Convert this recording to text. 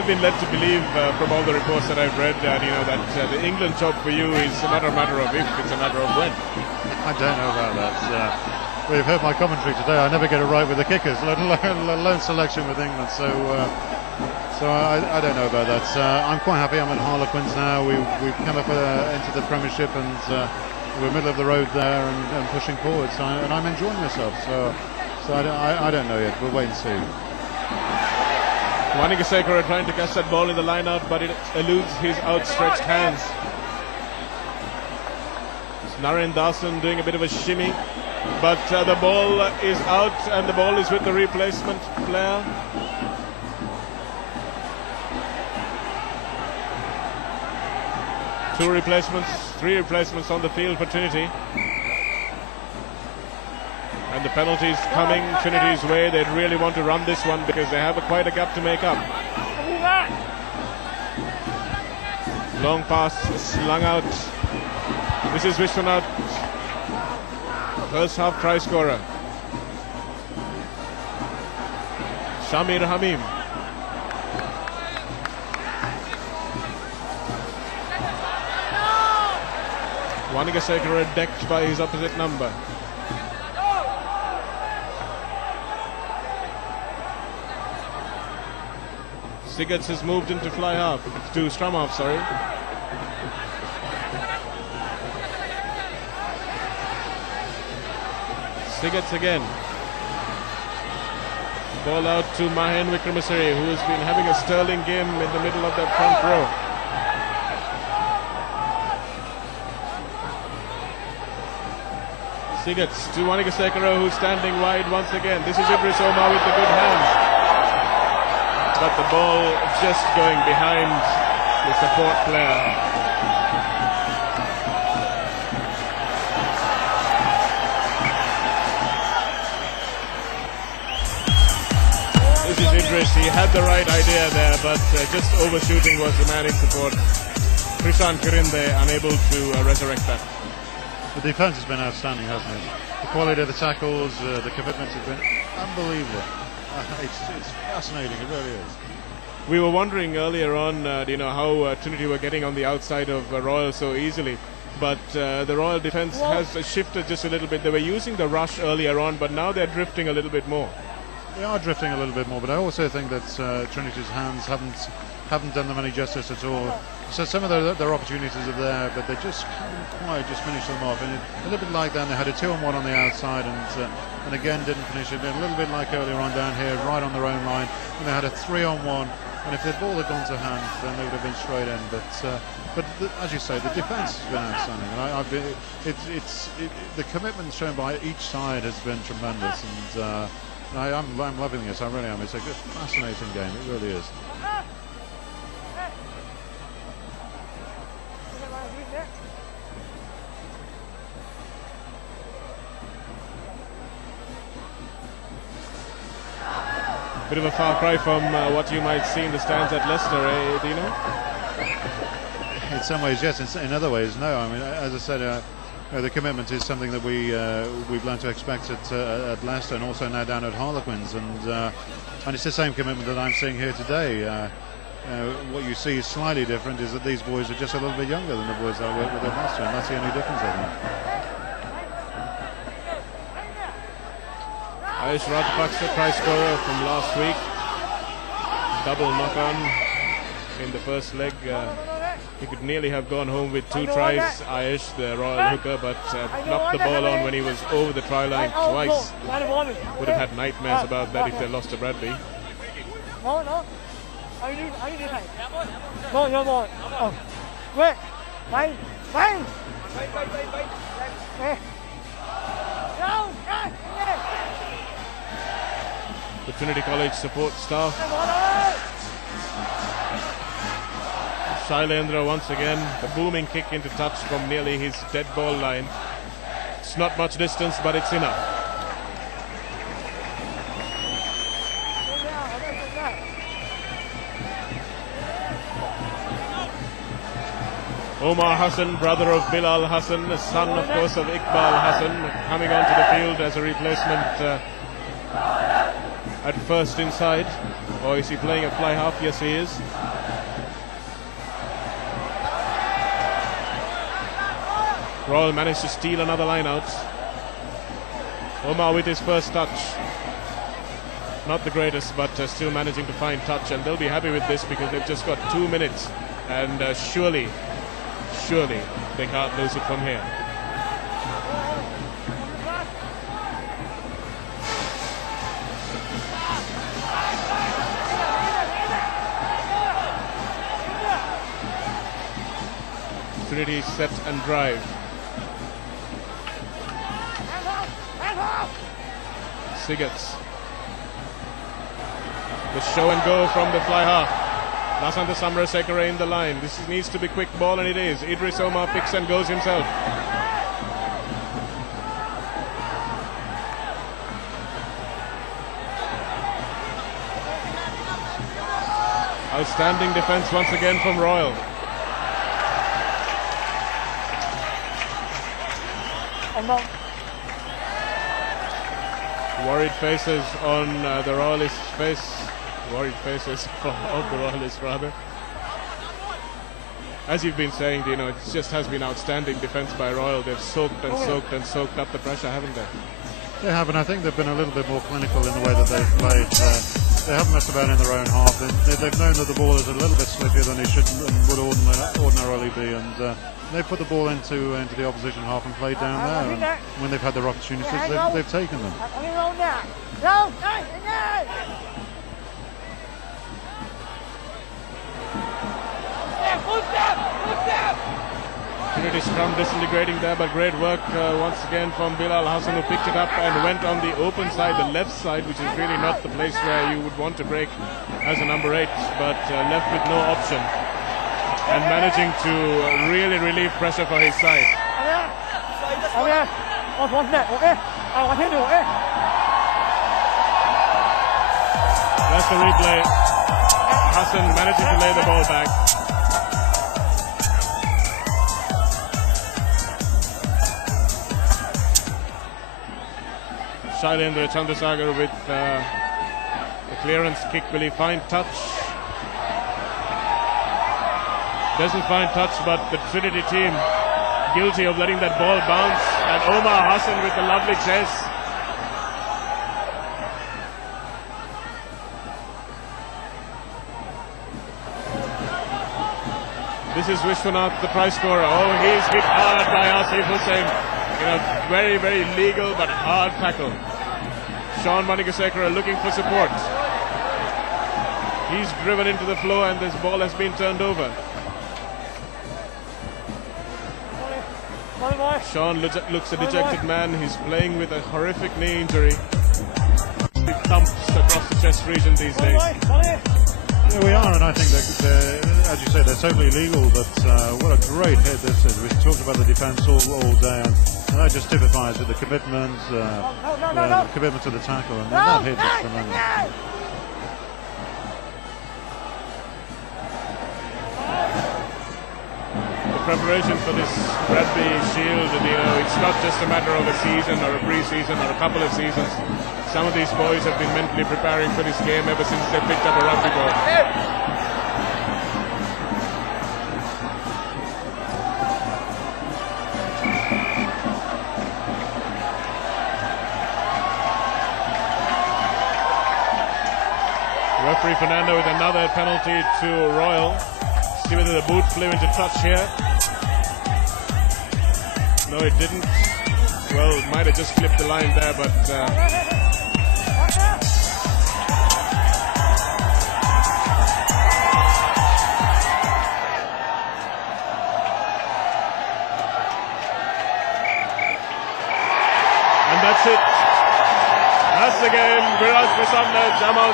I've been led to believe from all the reports that I've read, that the England job for you is not a matter of if, it's a matter of when. I don't know about that. We've heard my commentary today. I never get it right with the kickers, let alone selection with England. So I don't know about that. I'm quite happy. I'm at Harlequins now. We've come up into the Premiership, and we're middle of the road there and pushing forward. So I'm enjoying myself. So I don't know yet. We'll wait and see. Wanigasekara trying to catch that ball in the line out, but it eludes his outstretched hands. It's Naren Dasan doing a bit of a shimmy, but the ball is out, and the ball is with the replacement player. Three replacements on the field for Trinity. And the penalties coming Trinity's way. They'd really want to run this one because they have quite a gap to make up. Long pass slung out. This is Vishwanath, first half try scorer. Shamir Hamim. Wanigasekara decked by his opposite number. Sigurds has moved into fly half, to strum half, sorry. Sigurds again. Ball out to Mahen Wickramasiri, who has been having a sterling game in the middle of that front row. Sigurds to Wanigasekara, who's standing wide once again. This is Idris Omar with the good hands. But the ball just going behind the support player. This is Idris. He had the right idea there, but just overshooting was the man in support. Krishan Kirinde unable to resurrect that. The defence has been outstanding, hasn't it? The quality of the tackles, the commitments have been unbelievable. It's fascinating, it really is. We were wondering earlier on, how Trinity were getting on the outside of Royal so easily, but the Royal defence has shifted just a little bit. They were using the rush earlier on, but now they're drifting a little bit more. They are drifting a little bit more, but I also think that Trinity's hands haven't done them any justice at all. So some of their opportunities are there, but they just haven't quite just finished them off. And a little bit like that, they had a 2-on-1 on the outside, and again didn't finish it. A little bit like earlier on down here, right on their own line, and they had a 3-on-1. And if the ball had gone to hand, then they would have been straight in. But as you say, the defence has been outstanding. And the commitment shown by each side has been tremendous. And I'm loving this. I really am. It's a good, fascinating game. It really is. Bit of a far cry from what you might see in the stands at Leicester, Dino? In some ways, yes. In other ways, no. I mean, as I said, the commitment is something that we've learned to expect at Leicester, and also now down at Harlequins, and it's the same commitment that I'm seeing here today. What you see is slightly different is that these boys are just a little bit younger than the boys that work with at Leicester, and that's the only difference, I think. Ayush Rajapaksa, try scorer from last week. Double knock-on in the first leg. He could nearly have gone home with 2 tries, Ayush, the Royal hooker, but knocked the ball on when he was over the try line twice. Would have had nightmares about that if they lost to Bradby. The Trinity College support staff. Shailendra once again, the booming kick into touch from nearly his dead ball line. It's not much distance, but it's enough. Omar Hassan, brother of Bilal Hassan, son of course of Iqbal Hassan, coming onto the field as a replacement at first inside, or is he playing a fly half? Yes, he is. Royal managed to steal another line out. Omar with his first touch. Not the greatest, but still managing to find touch, and they'll be happy with this because they've just got 2 minutes, and surely they can't lose it from here. Trinity set and drive. Sigurds. The show and go from the fly half. Lasanta Samarasekera in the line. This needs to be quick ball, and it is. Idris Omar picks and goes himself. Outstanding defense once again from Royal. Worried faces on the Royalist face. Worried faces of the Royalists, rather. As you've been saying, Dino, it just has been outstanding defense by Royal. They've soaked and soaked and soaked up the pressure, haven't they? They have, and I think they've been a little bit more clinical in the way that they've played. They haven't messed about in their own half. They've known that the ball is a little bit slippier than it should and would ordinarily be, and they've put the ball into the opposition half and played down there. And when they've had their opportunities, they've taken them. Trinity scrum disintegrating there, but great work once again from Bilal Hassan, who picked it up and went on the open side, the left side, which is really not the place where you would want to break as a number 8, but left with no option, and managing to really relieve pressure for his side. That's the replay. Hassan managing to lay the ball back. Shailendra Chandrasagar with the clearance kick. Will he find touch? Doesn't find touch, but the Trinity team guilty of letting that ball bounce. And Omar Hassan with the lovely chase. This is Vishwanath, the try scorer. Oh, he's hit hard by Asif Hussain. Very, very legal but hard tackle. Sean Manigasekera looking for support. He's driven into the floor, and this ball has been turned over. Sean looks a dejected man. He's playing with a horrific knee injury. He thumps across the chest region these days. Yeah, we are, and I think that, as you say, they're totally illegal, but what a great hit this is. We talked about the defence all day, and that just typifies it, the commitment, the commitment to the tackle, and that hit is tremendous. The preparation for this Bradby Shield, it's not just a matter of a season or a pre-season or a couple of seasons. Some of these boys have been mentally preparing for this game ever since they picked up a rugby ball. Referee Fernando with another penalty to Royal. See whether the boot flew into touch here. No, it didn't. Well, it might have just clipped the line there, but and that's it. That's the game. Viraj Prasanna, Jamal